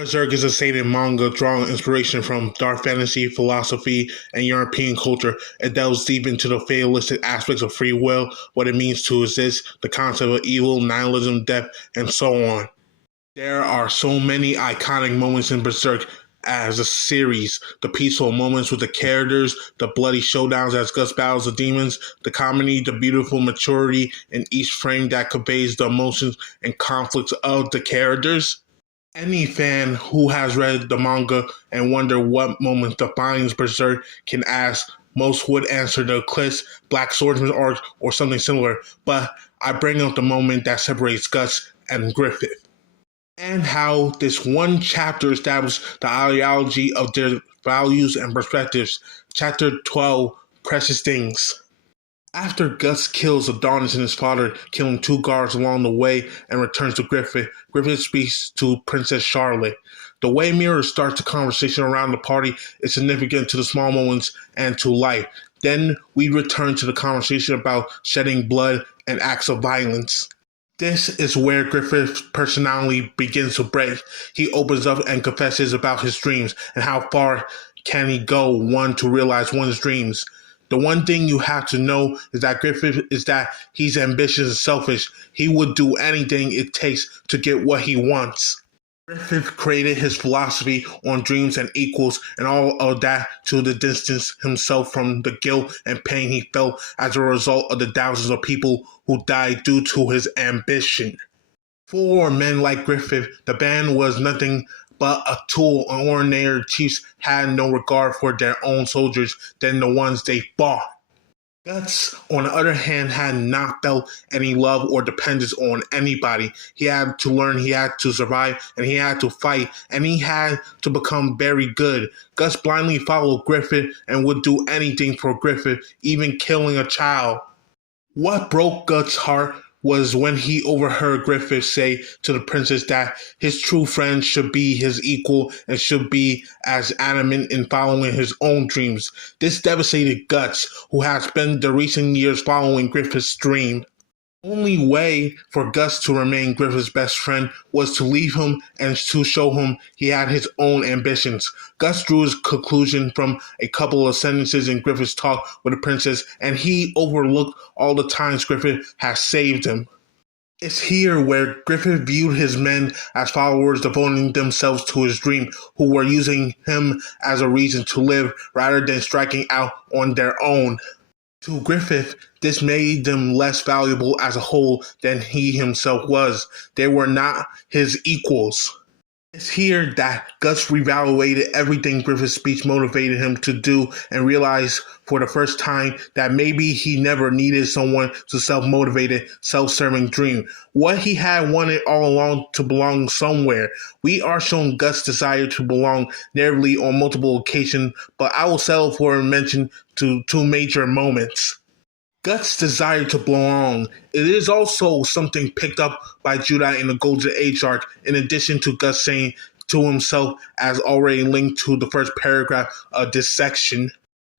Berserk is a seinen manga drawing inspiration from dark fantasy, philosophy, and European culture. It delves deep into the fatalistic aspects of free will, what it means to exist, the concept of evil, nihilism, death, and so on. There are so many iconic moments in Berserk as a series. The peaceful moments with the characters, the bloody showdowns as Gus battles the demons, the comedy, the beautiful maturity in each frame that conveys the emotions and conflicts of the characters. Any fan who has read the manga and wonder what moment defines Berserk can ask. Most would answer the Eclipse, Black Swordsman arc, or something similar, but I bring up the moment that separates Guts and Griffith, and how this one chapter established the ideology of their values and perspectives. Chapter 12, Precious Things. After Gus kills Adonis and his father, killing two guards along the way, and returns to Griffith, Griffith speaks to Princess Charlotte. The way Mirror starts the conversation around the party is significant to the small moments and to life. Then we return to the conversation about shedding blood and acts of violence. This is where Griffith's personality begins to break. He opens up and confesses about his dreams and how far can he go one to realize one's dreams. The one thing you have to know is that Griffith is that he's ambitious and selfish. He would do anything it takes to get what he wants. Griffith created his philosophy on dreams and equals and all of that to the distance himself from the guilt and pain he felt as a result of the thousands of people who died due to his ambition. For men like Griffith, the band was nothing but a tool, and ordinary chiefs had no regard for their own soldiers than the ones they fought. Guts, on the other hand, had not felt any love or dependence on anybody. He had to learn, he had to survive, and he had to fight, and he had to become very good. Guts blindly followed Griffith and would do anything for Griffith, even killing a child. What broke Guts' heart was when he overheard Griffith say to the princess that his true friend should be his equal and should be as adamant in following his own dreams. This devastated Guts, who had spent the recent years following Griffith's dream. The only way for Gus to remain Griffith's best friend was to leave him and to show him he had his own ambitions. Gus drew his conclusion from a couple of sentences in Griffith's talk with the princess, and he overlooked all the times Griffith had saved him. It's here where Griffith viewed his men as followers devoting themselves to his dream, who were using him as a reason to live rather than striking out on their own. To Griffith, this made them less valuable as a whole than he himself was. They were not his equals. It's here that Gus reevaluated everything Griffith's speech motivated him to do and realized for the first time that maybe he never needed someone to self-motivated, self-serving dream. What he had wanted all along to belong somewhere. We are shown Gus' desire to belong narrowly on multiple occasions, but I will settle for a mention to two major moments. Guts' desire to belong. It is also something picked up by Judah in the Golden Age arc, in addition to Gus saying to himself, as already linked to the first paragraph of dissection.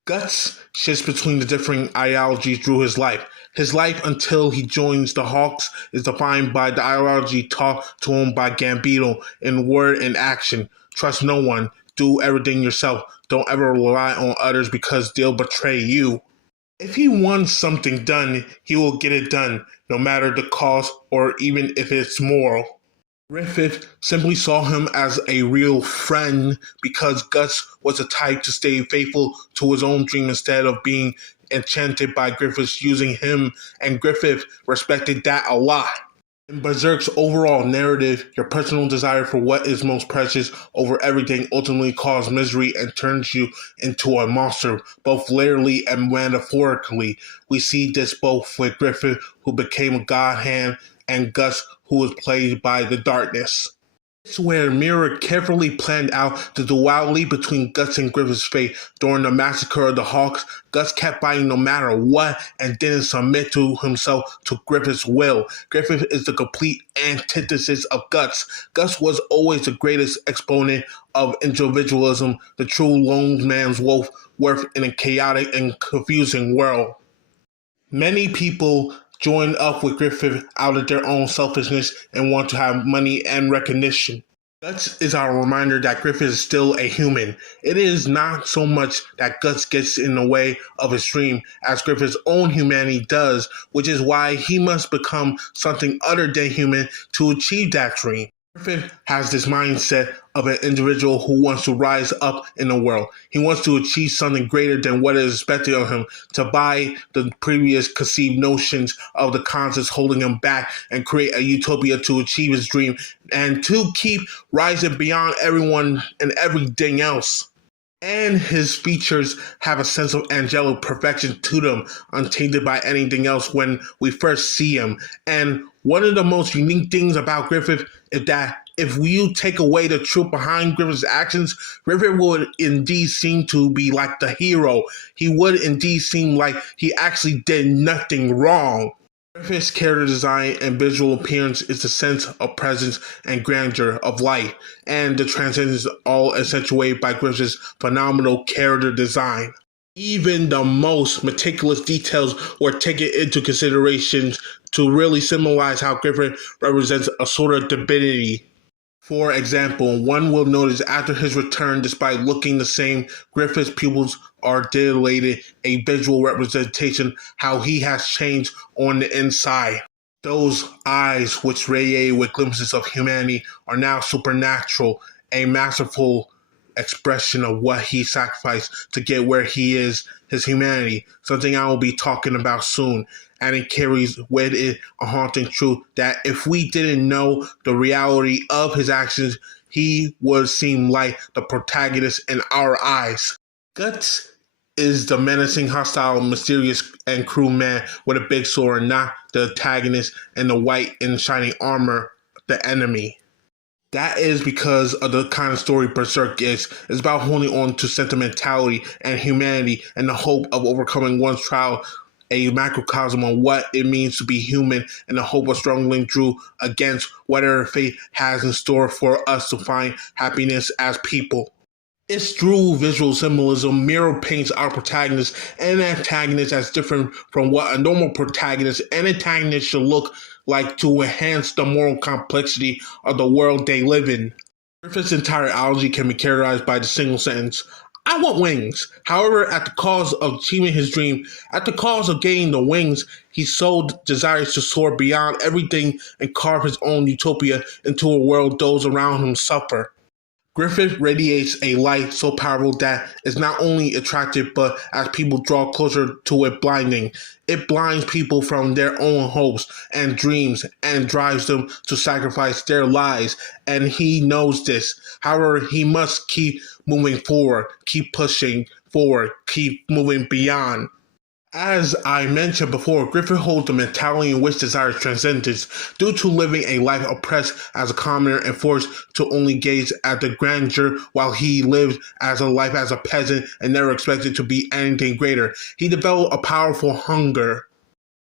Guts shifts between the differing ideologies through his life. His life until he joins the Hawks is defined by the ideology taught to him by Gambito in word and action. Trust no one. Do everything yourself. Don't ever rely on others because they'll betray you. If he wants something done, he will get it done, no matter the cost or even if it's moral. Griffith simply saw him as a real friend because Gus was the type to stay faithful to his own dream instead of being enchanted by Griffith's using him, and Griffith respected that a lot. In Berserk's overall narrative, your personal desire for what is most precious over everything ultimately causes misery and turns you into a monster, both literally and metaphorically. We see this both with Griffith, who became a god hand, and Gus, who was plagued by the darkness. It's where Mirror carefully planned out the duality between Gus and Griffith's fate. During the massacre of the Hawks, Gus kept fighting no matter what and didn't submit to himself to Griffith's will. Griffith is the complete antithesis of Gus. Gus was always the greatest exponent of individualism, the true lone man's worth in a chaotic and confusing world. Many people join up with Griffith out of their own selfishness and want to have money and recognition. Guts is our reminder that Griffith is still a human. It is not so much that Guts gets in the way of his dream as Griffith's own humanity does, which is why he must become something other than human to achieve that dream. Griffith has this mindset of an individual who wants to rise up in the world. He wants to achieve something greater than what is expected of him, to buy the previous conceived notions of the concepts holding him back and create a utopia to achieve his dream and to keep rising beyond everyone and everything else. And his features have a sense of angelic perfection to them, untainted by anything else when we first see him. And one of the most unique things about Griffith is that if you take away the truth behind Griffith's actions, Griffith would indeed seem to be like the hero. He would indeed seem like he actually did nothing wrong. Griffith's character design and visual appearance is the sense of presence and grandeur of light, and the transcendence all accentuated by Griffith's phenomenal character design. Even the most meticulous details were taken into consideration to really symbolize how Griffith represents a sort of divinity. For example, one will notice after his return, despite looking the same, Griffith's pupils are dilated, a visual representation how he has changed on the inside. Those eyes, which radiate with glimpses of humanity, are now supernatural, a masterful expression of what he sacrificed to get where he is, his humanity, something I will be talking about soon. And it carries with it a haunting truth that if we didn't know the reality of his actions, he would seem like the protagonist in our eyes. Guts is the menacing, hostile, mysterious, and cruel man with a big sword, not the antagonist in the white and shining armor, the enemy. That is because of the kind of story Berserk is. It's about holding on to sentimentality and humanity and the hope of overcoming one's trial, a macrocosm on what it means to be human and the hope of struggling through against whatever fate has in store for us to find happiness as people. It's through visual symbolism, mirror paints our protagonist and antagonist as different from what a normal protagonist and antagonist should look like to enhance the moral complexity of the world they live in. Griffith's entire ideology can be characterized by the single sentence, I want wings. However, at the cost of achieving his dream, at the cost of gaining the wings, he so desires to soar beyond everything and carve his own utopia into a world those around him suffer. Griffith radiates a light so powerful that it's not only attractive, but as people draw closer to it, blinding. It blinds people from their own hopes and dreams and drives them to sacrifice their lives. And he knows this. However, he must keep moving forward, keep pushing forward, keep moving beyond. As I mentioned before, Griffith holds the mentality in which desires transcendence due to living a life oppressed as a commoner and forced to only gaze at the grandeur while he lived as a life as a peasant and never expected to be anything greater. He developed a powerful hunger,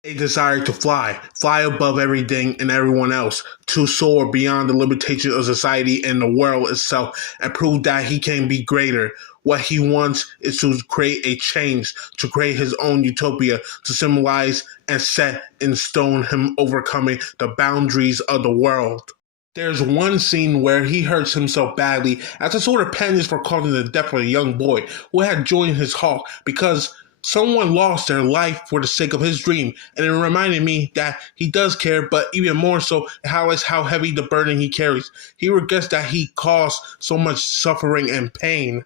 a desire to fly above everything and everyone else, to soar beyond the limitations of society and the world itself and prove that he can be greater. What he wants is to create a change, to create his own utopia, to symbolize and set in stone him overcoming the boundaries of the world. There's one scene where he hurts himself badly as a sort of penance for causing the death of a young boy who had joined his hawk because someone lost their life for the sake of his dream, and it reminded me that he does care, but even more so, it highlights how heavy the burden he carries. He regrets that he caused so much suffering and pain.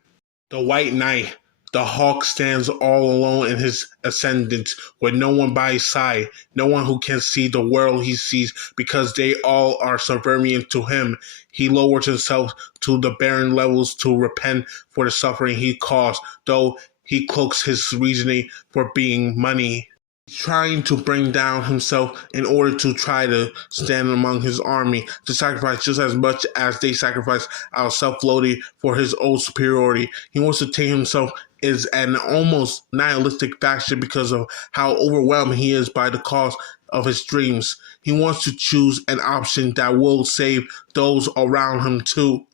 The White Knight, the hawk, stands all alone in his ascendance with no one by his side, no one who can see the world he sees because they all are subservient to him. He lowers himself to the barren levels to repent for the suffering he caused, though he cloaks his reasoning for being money. He's trying to bring down himself in order to try to stand among his army, to sacrifice just as much as they sacrifice out of self-loathing for his own superiority. He wants to take himself is an almost nihilistic fashion because of how overwhelmed he is by the cause of his dreams. He wants to choose an option that will save those around him too.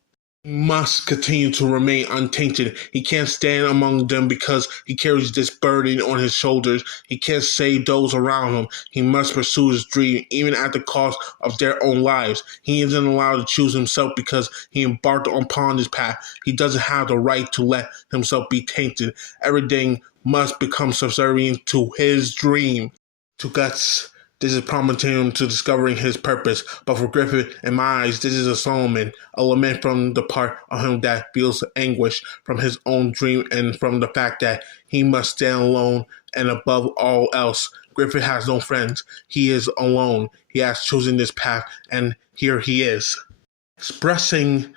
Must continue to remain untainted. He can't stand among them because he carries this burden on his shoulders. He can't save those around him. He must pursue his dream, even at the cost of their own lives. He isn't allowed to choose himself because he embarked upon this path. He doesn't have the right to let himself be tainted. Everything must become subservient to his dream. To Guts, this is prompting him to discovering his purpose. But for Griffith, in my eyes, this is a Solomon, a lament from the part of him that feels anguish from his own dream and from the fact that he must stand alone and above all else. Griffith has no friends. He is alone. He has chosen this path, and here he is. Expressing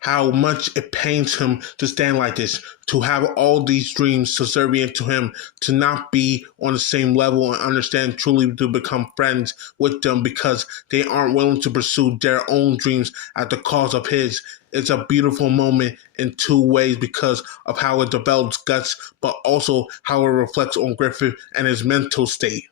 how much it pains him to stand like this, to have all these dreams subservient to him, to not be on the same level and understand truly to become friends with them because they aren't willing to pursue their own dreams at the cost of his. It's a beautiful moment in two ways because of how it develops Guts, but also how it reflects on Griffith and his mental state.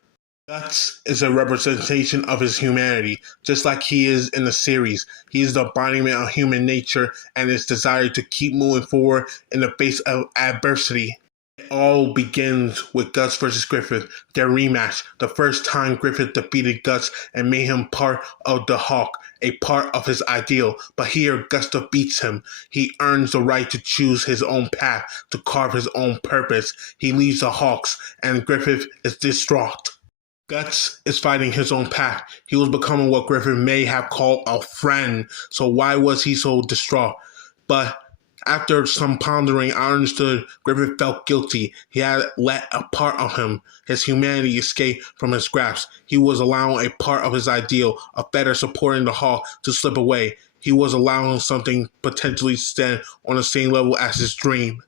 Guts is a representation of his humanity, just like he is in the series. He is the embodiment of human nature and his desire to keep moving forward in the face of adversity. It all begins with Guts versus Griffith, their rematch, the first time Griffith defeated Guts and made him part of the Hawk, a part of his ideal. But here, Guts defeats him. He earns the right to choose his own path, to carve his own purpose. He leaves the Hawks, and Griffith is distraught. Guts is fighting his own path. He was becoming what Griffith may have called a friend. So why was he so distraught? But after some pondering, I understood Griffith felt guilty. He had let a part of him, his humanity, escape from his grasp. He was allowing a part of his ideal, a better supporting the Hawk, to slip away. He was allowing something potentially to stand on the same level as his dream.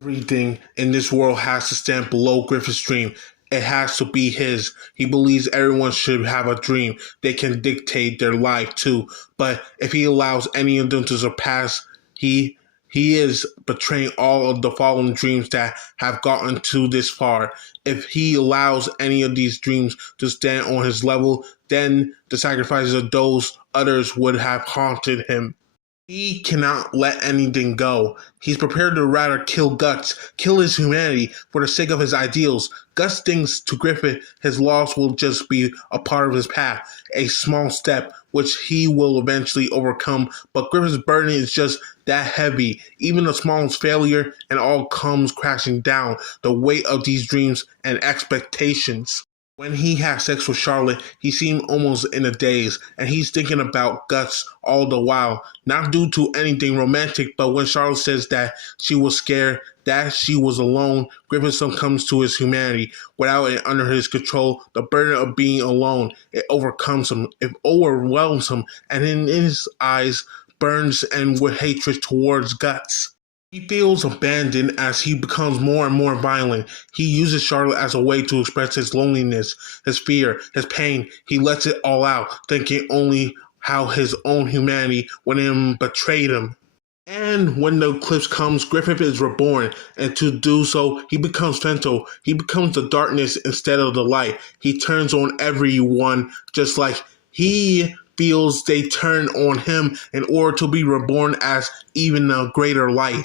Everything in this world has to stand below Griffith's dream. It has to be his. He believes everyone should have a dream. They can dictate their life too. But if he allows any of them to surpass, he is betraying all of the fallen dreams that have gotten to this far. If he allows any of these dreams to stand on his level, then the sacrifices of those others would have haunted him. He cannot let anything go. He's prepared to rather kill Guts, kill his humanity for the sake of his ideals. Guts thinks to Griffith his loss will just be a part of his path, a small step which he will eventually overcome, but Griffith's burden is just that heavy. Even the smallest failure and all comes crashing down, the weight of these dreams and expectations. When he had sex with Charlotte, he seemed almost in a daze, and he's thinking about Guts all the while. Not due to anything romantic, but when Charlotte says that she was scared, that she was alone, Griffith succumbs to his humanity. Without it under his control, the burden of being alone, it overcomes him, it overwhelms him, and in his eyes burns and with hatred towards Guts. He feels abandoned as he becomes more and more violent. He uses Charlotte as a way to express his loneliness, his fear, his pain. He lets it all out, thinking only how his own humanity went and betrayed him. And when the eclipse comes, Griffith is reborn, and to do so, he becomes Fento. He becomes the darkness instead of the light. He turns on everyone just like he feels they turn on him in order to be reborn as even a greater light.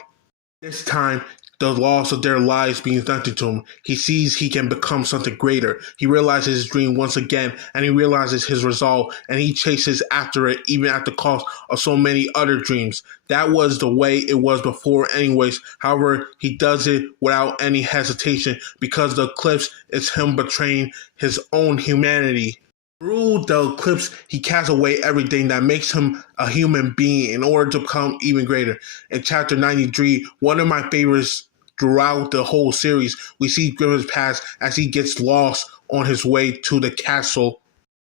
This time, the loss of their lives means nothing to him. He sees he can become something greater. He realizes his dream once again, and he realizes his resolve, and he chases after it, even at the cost of so many other dreams. That was the way it was before anyways. However, he does it without any hesitation, because the eclipse is him betraying his own humanity. Through the eclipse, he casts away everything that makes him a human being in order to become even greater. In chapter 93, one of my favorites throughout the whole series, we see Griffith's past as he gets lost on his way to the castle,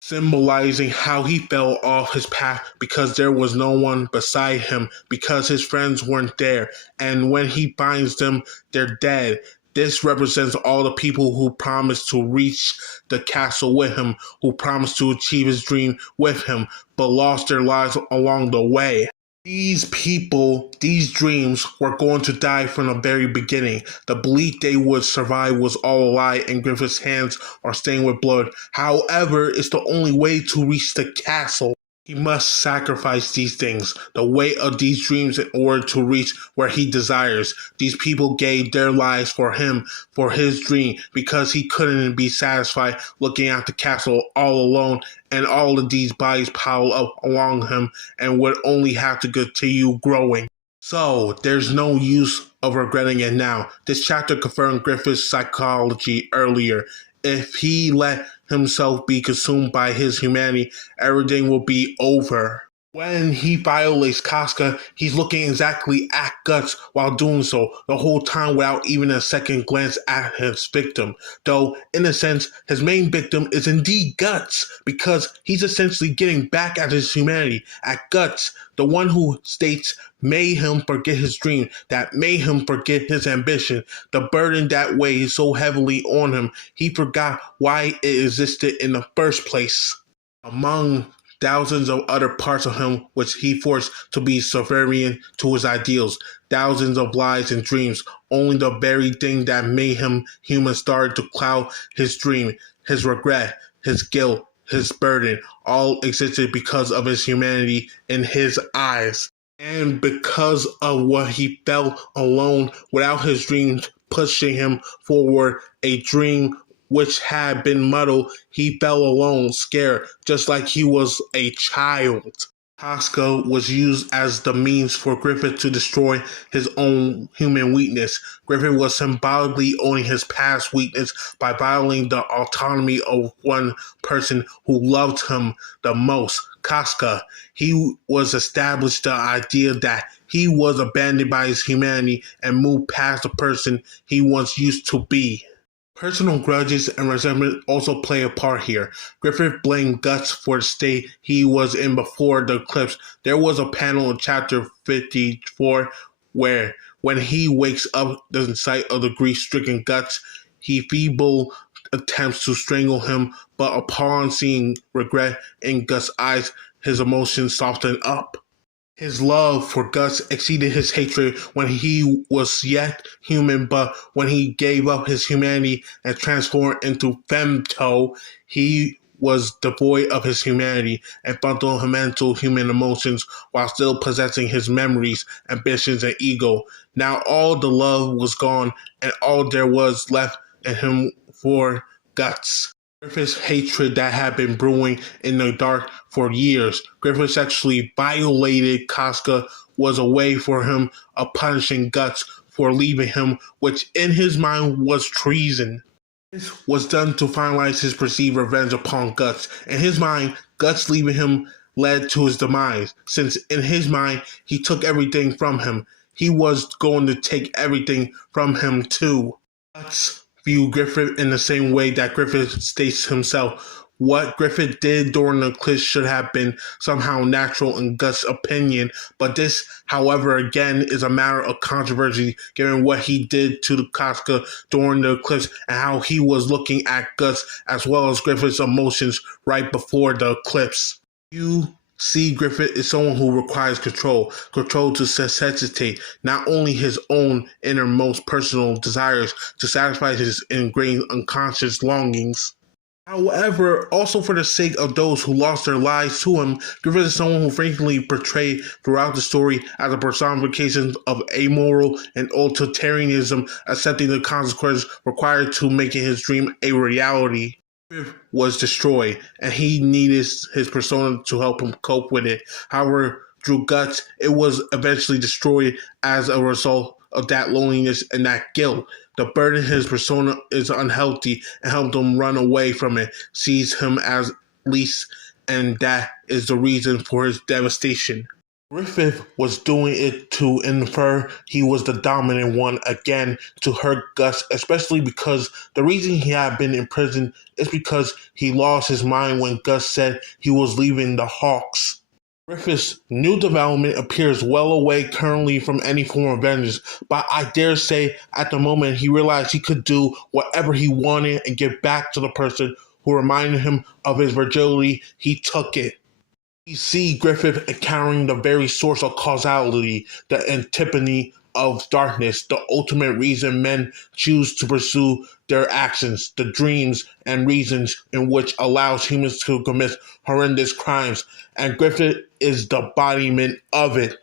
symbolizing how he fell off his path because there was no one beside him, because his friends weren't there, and when he finds them, they're dead. This represents all the people who promised to reach the castle with him, who promised to achieve his dream with him, but lost their lives along the way. These people, these dreams, were going to die from the very beginning. The belief they would survive was all a lie, and Griffith's hands are stained with blood. However, it's the only way to reach the castle. He must sacrifice these things, the weight of these dreams, in order to reach where he desires. These people gave their lives for him, for his dream, because he couldn't be satisfied looking at the castle all alone, and all of these bodies piled up along him and would only have to continue growing. So, there's no use of regretting it now. This chapter confirmed Griffith's psychology earlier. If he let himself be consumed by his humanity, everything will be over. When he violates Casca, he's looking exactly at Guts while doing so, the whole time without even a second glance at his victim. Though, in a sense, his main victim is indeed Guts, because he's essentially getting back at his humanity, at Guts, the one who states made him forget his dream, that made him forget his ambition. The burden that weighs so heavily on him, he forgot why it existed in the first place. Among thousands of other parts of him which he forced to be subservient to his ideals, thousands of lies and dreams, only the very thing that made him human started to cloud his dream, his regret, his guilt, his burden, all existed because of his humanity in his eyes. And because of what he felt alone without his dreams pushing him forward, a dream which had been muddled, he felt alone, scared, just like he was a child. Casca was used as the means for Griffith to destroy his own human weakness. Griffith was symbolically owning his past weakness by violating the autonomy of one person who loved him the most, Casca. He was established the idea that he was abandoned by his humanity and moved past the person he once used to be. Personal grudges and resentment also play a part here. Griffith blamed Guts for the state he was in before the eclipse. There was a panel in chapter 54 where, when he wakes up in sight of the grief-stricken Guts, he feeble attempts to strangle him, but upon seeing regret in Guts' eyes, his emotions soften up. His love for Guts exceeded his hatred when he was yet human, but when he gave up his humanity and transformed into Femto, he was devoid of his humanity and fundamental human emotions while still possessing his memories, ambitions, and ego. Now all the love was gone, and all there was left in him for Guts. Griffith's hatred that had been brewing in the dark for years. Griffith actually violated Casca was a way for him of punishing Guts for leaving him, which in his mind was treason. This was done to finalize his perceived revenge upon Guts. In his mind, Guts leaving him led to his demise, since in his mind he took everything from him. He was going to take everything from him too. Guts view Griffith in the same way that Griffith states himself. What Griffith did during the eclipse should have been somehow natural in Guts' opinion, but this, however, again is a matter of controversy given what he did to the Casca during the eclipse and how he was looking at Guts as well as Griffith's emotions right before the eclipse. You see, Griffith is someone who requires control to necessitate not only his own innermost personal desires to satisfy his ingrained unconscious longings. However, also for the sake of those who lost their lives to him, Griffith is someone who frequently portrayed throughout the story as a personification of amoral and utilitarianism, accepting the consequences required to making his dream a reality. Griffith was destroyed, and he needed his persona to help him cope with it. However, through Guts, it was eventually destroyed as a result of that loneliness and that guilt. The burden his persona is unhealthy and helped him run away from it, sees him as least, and that is the reason for his devastation. Griffith was doing it to infer he was the dominant one again to hurt Guts, especially because the reason he had been in prison is because he lost his mind when Guts said he was leaving the Hawks. Griffith's new development appears well away currently from any form of vengeance, but I dare say at the moment he realized he could do whatever he wanted and get back to the person who reminded him of his fragility. He took it. We see Griffith encountering the very source of causality, the antipony of darkness, the ultimate reason men choose to pursue their actions, the dreams and reasons in which allows humans to commit horrendous crimes, and Griffith is the embodiment of it.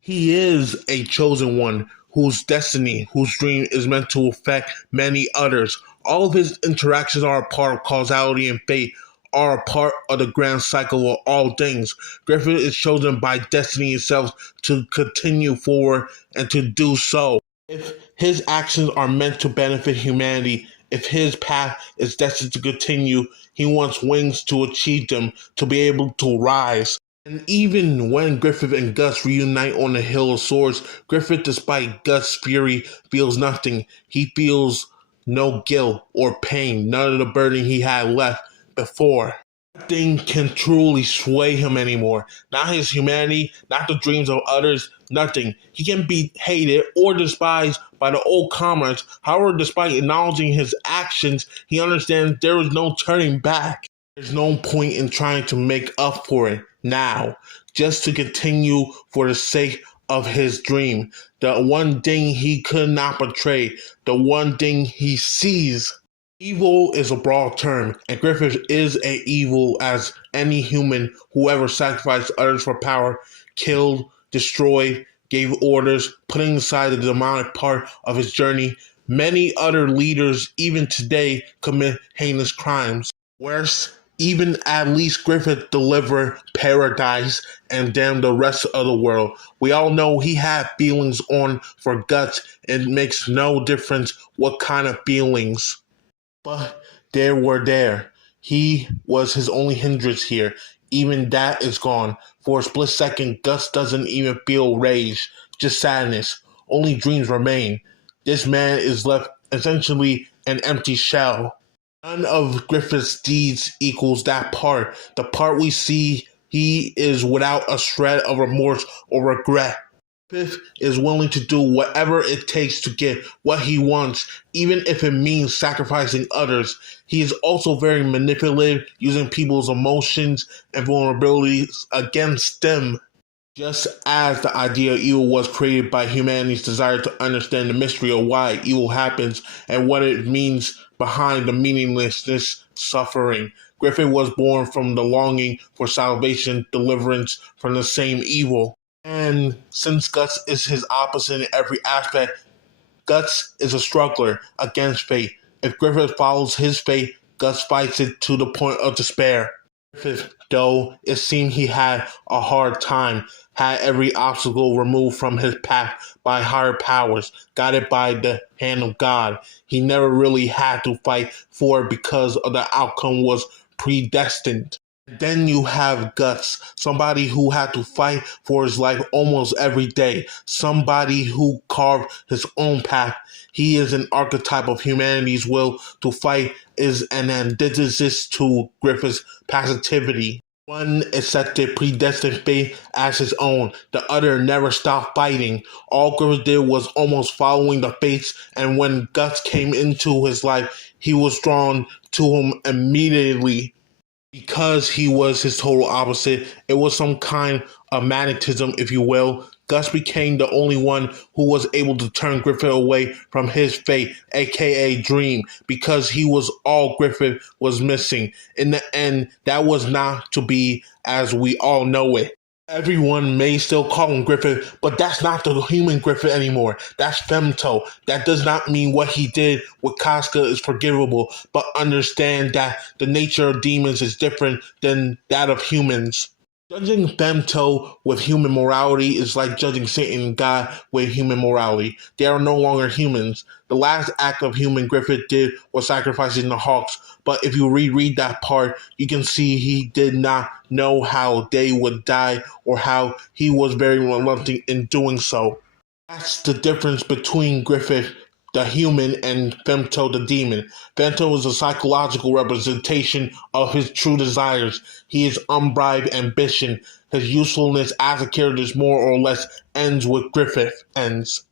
He is a chosen one whose destiny, whose dream is meant to affect many others. All of his interactions are a part of causality and fate, are a part of the grand cycle of all things. Griffith is chosen by destiny itself to continue forward and to do so. If his actions are meant to benefit humanity, if his path is destined to continue, he wants wings to achieve them, to be able to rise. And even when Griffith and Gus reunite on the Hill of Swords, Griffith, despite Gus' fury, feels nothing. He feels no guilt or pain, none of the burden he had left before. Nothing can truly sway him anymore. Not his humanity, not the dreams of others, nothing. He can be hated or despised by the old comrades. However, despite acknowledging his actions, he understands there is no turning back. There's no point in trying to make up for it now, just to continue for the sake of his dream. The one thing he could not betray, the one thing he sees. Evil is a broad term, and Griffith is as evil as any human who ever sacrificed others for power, killed, destroyed, gave orders, putting aside the demonic part of his journey. Many other leaders, even today, commit heinous crimes. Worse, even at least Griffith delivered paradise and damn the rest of the world. We all know he had feelings on for Guts. It makes no difference what kind of feelings. But they were there. He was his only hindrance here. Even that is gone. For a split second, Gus doesn't even feel rage, just sadness. Only dreams remain. This man is left essentially an empty shell. None of Griffith's deeds equals that part. The part we see he is without a shred of remorse or regret. Griffith is willing to do whatever it takes to get what he wants, even if it means sacrificing others. He is also very manipulative, using people's emotions and vulnerabilities against them. Just as the idea of evil was created by humanity's desire to understand the mystery of why evil happens and what it means behind the meaninglessness suffering, Griffith was born from the longing for salvation, deliverance from the same evil. And since Guts is his opposite in every aspect, Guts is a struggler against fate. If Griffith follows his fate, Guts fights it to the point of despair. Griffith, though it seemed he had a hard time, had every obstacle removed from his path by higher powers, guided by the hand of God. He never really had to fight for it because of the outcome was predestined. Then you have Guts, somebody who had to fight for his life almost every day, somebody who carved his own path. He is an archetype of humanity's will to fight, is an antithesis to Griffith's passivity. One accepted predestined fate as his own, the other never stopped fighting. All Griffith did was almost following the fates, and when Guts came into his life, he was drawn to him immediately. Because he was his total opposite, it was some kind of magnetism, if you will. Gus became the only one who was able to turn Griffith away from his fate, aka dream, because he was all Griffith was missing. In the end, that was not to be as we all know it. Everyone may still call him Griffith, but that's not the human Griffith anymore. That's Femto. That does not mean what he did with Casca is forgivable, but understand that the nature of demons is different than that of humans. Judging Femto with human morality is like judging Satan and God with human morality. They are no longer humans. The last act of human Griffith did was sacrificing the Hawks, but if you reread that part, you can see he did not know how they would die or how he was very reluctant in doing so. That's the difference between Griffith the human and Femto the demon. Femto is a psychological representation of his true desires. He is unbribed ambition. His usefulness as a character more or less ends with Griffith ends.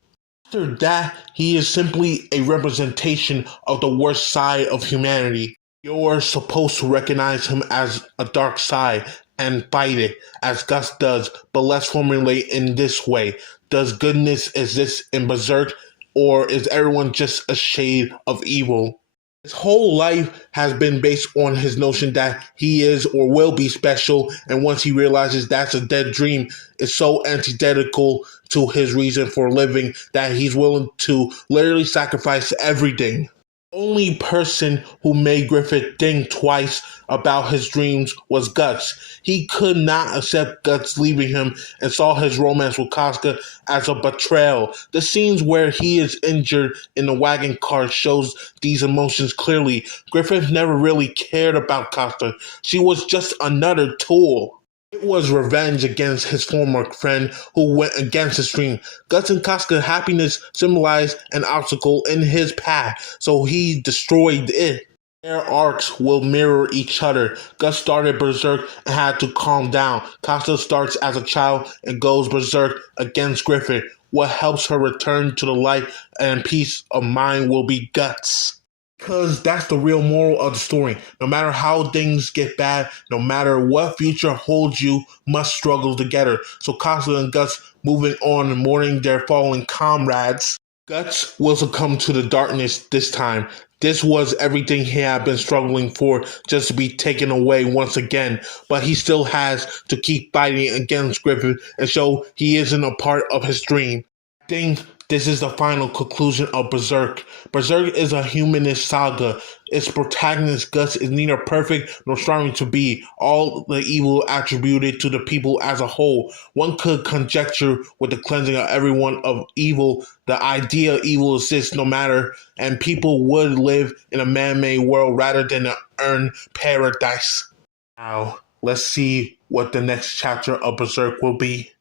After that, he is simply a representation of the worst side of humanity. You're supposed to recognize him as a dark side, and fight it, as Gus does, but let's formulate in this way. Does goodness exist in Berserk, or is everyone just a shade of evil? His whole life has been based on his notion that he is or will be special, and once he realizes that's a dead dream, it's so antithetical to his reason for living that he's willing to literally sacrifice everything. Only person who made Griffith think twice about his dreams was Guts. He could not accept Guts leaving him and saw his romance with Casca as a betrayal. The scenes where he is injured in the wagon cart shows these emotions clearly. Griffith never really cared about Casca. She was just another tool. It was revenge against his former friend who went against his dream. Guts and Casca's happiness symbolized an obstacle in his path, so he destroyed it. Their arcs will mirror each other. Gus started Berserk and had to calm down. Casca starts as a child and goes Berserk against Griffith. What helps her return to the light and peace of mind will be Guts. Because that's the real moral of the story. No matter how things get bad, no matter what future holds, you must struggle together. So Casca and Guts moving on and mourning their fallen comrades. Guts will succumb to the darkness this time. This was everything he had been struggling for, just to be taken away once again. But he still has to keep fighting against Griffith and show he isn't a part of his dream. I think this is the final conclusion of Berserk. Berserk is a humanist saga. Its protagonist Gus is neither perfect nor striving to be, all the evil attributed to the people as a whole. One could conjecture with the cleansing of everyone of evil, the idea of evil exists no matter, and people would live in a man-made world rather than an earned paradise. Now, let's see what the next chapter of Berserk will be.